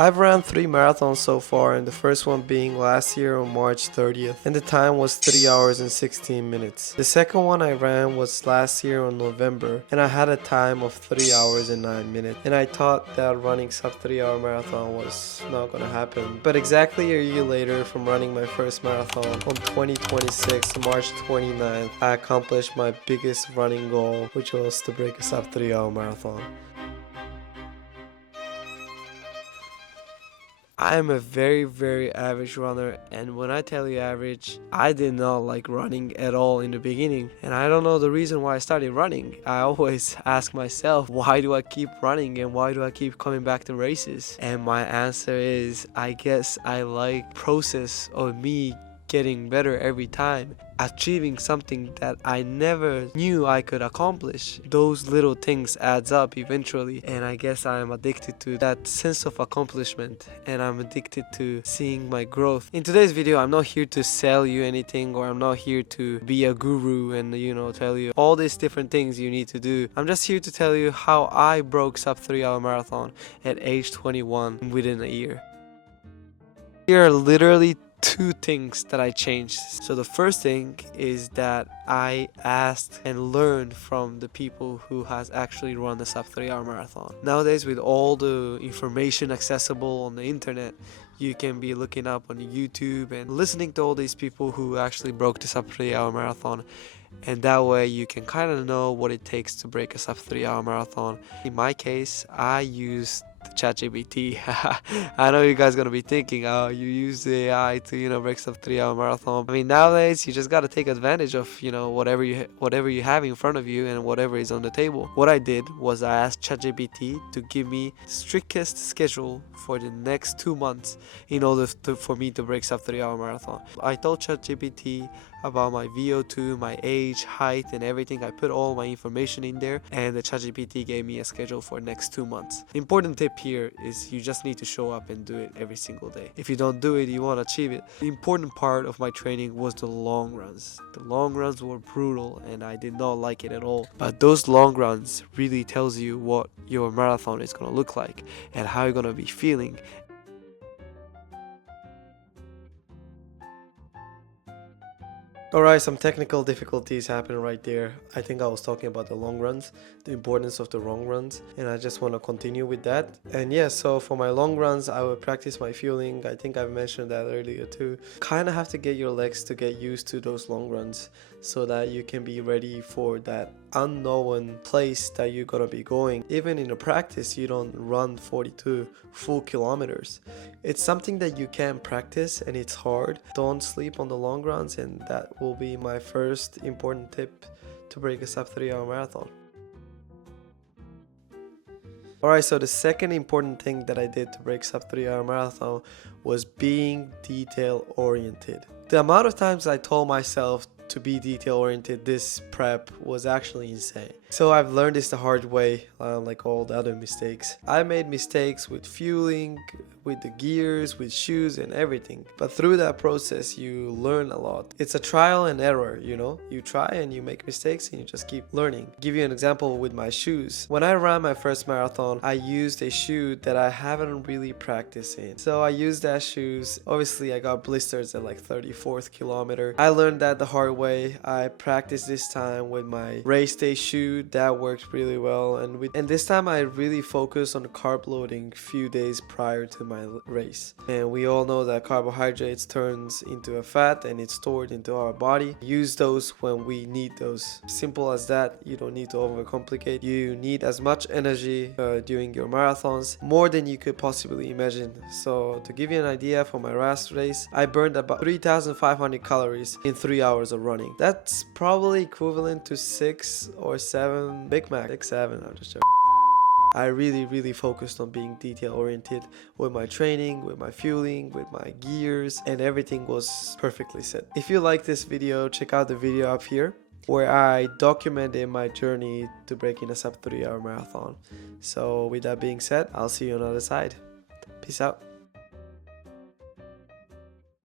I've ran 3 marathons so far, and the first one being last year on March 30th, and the time was 3 hours and 16 minutes. The second one I ran was last year on November, and I had a time of 3 hours and 9 minutes, and I thought that running sub 3 hour marathon was not gonna happen. But exactly a year later from running my first marathon on 2026, March 29th, I accomplished my biggest running goal, which was to break a sub 3 hour marathon. I am a very average runner, and when I tell you average, I did not like running at all in the beginning, and I don't know the reason why I started running. I always ask myself, why do I keep running and why do I keep coming back to races? And my answer is, I guess I like process of me getting better every time, achieving something that I never knew I could accomplish. Those little things adds up eventually, and I guess I am addicted to that sense of accomplishment, and I'm addicted to seeing my growth. In today's video, I'm not here to sell you anything, or I'm not here to be a guru and tell you all these different things you need to do. I'm just here to tell you how I broke sub 3 hour marathon at age 21 within a year. Here are literally two things that I changed. So the first thing is that I asked and learned from the people who has actually run the sub 3 hour marathon. Nowadays, with all the information accessible on the internet, you can be looking up on YouTube and listening to all these people who actually broke the sub 3 hour marathon, and that way you can kind of know what it takes to break a sub 3 hour marathon. In my case, I used ChatGPT. I know you guys gonna be thinking, oh, you use the AI to break sub 3 hour marathon. I mean, nowadays you just gotta take advantage of whatever you have in front of you and whatever is on the table. What I did was I asked ChatGPT to give me the strictest schedule for the next 2 months in order for me to break sub 3 hour marathon. I told ChatGPT about my VO2, my age, height, and everything. I put all my information in there, and the ChatGPT gave me a schedule for next 2 months. The important tip here is you just need to show up and do it every single day. If you don't do it, you won't achieve it. The important part of my training was the long runs. The long runs were brutal, and I did not like it at all. But those long runs really tells you what your marathon is gonna look like and how you're gonna be feeling. Alright, some technical difficulties happened right there. I think I was talking about the long runs, the importance of the long runs, and I just want to continue with that. And yeah, so for my long runs, I will practice my fueling. I think I've mentioned that earlier too. Kind of have to get your legs to get used to those long runs so that you can be ready for that unknown place that you're gonna be going. Even in the practice, you don't run 42 full kilometers. It's something that you can practice, and it's hard. Don't sleep on the long runs, and that will be my first important tip to break a sub 3 hour marathon. Alright, so the second important thing that I did to break sub 3 hour marathon was being detail oriented. The amount of times I told myself to be detail oriented this prep was actually insane. So I've learned this the hard way, like all the other mistakes. I made mistakes with fueling, with the gears, with shoes and everything. But through that process, you learn a lot. It's a trial and error, You try and you make mistakes and you just keep learning. Give you an example with my shoes. When I ran my first marathon, I used a shoe that I haven't really practiced in. So I used that shoes. Obviously, I got blisters at like 34th kilometer. I learned that the hard way. I practiced this time with my race day shoe. That worked really well, and this time I really focused on carb loading few days prior to my race. And we all know that carbohydrates turns into a fat and it's stored into our body. Use those when we need those. Simple as that. You don't need to overcomplicate. You need as much energy during your marathons, more than you could possibly imagine. So to give you an idea, for my last race, I burned about 3,500 calories in 3 hours of running. That's probably equivalent to 6 or 7 Big Mac. 6-7, I'm just joking. I really focused on being detail oriented with my training, with my fueling, with my gears, and everything was perfectly set. If you like this video, check out the video up here where I documented my journey to breaking a sub 3 hour marathon. So with that being said, I'll see you on the other side. Peace out.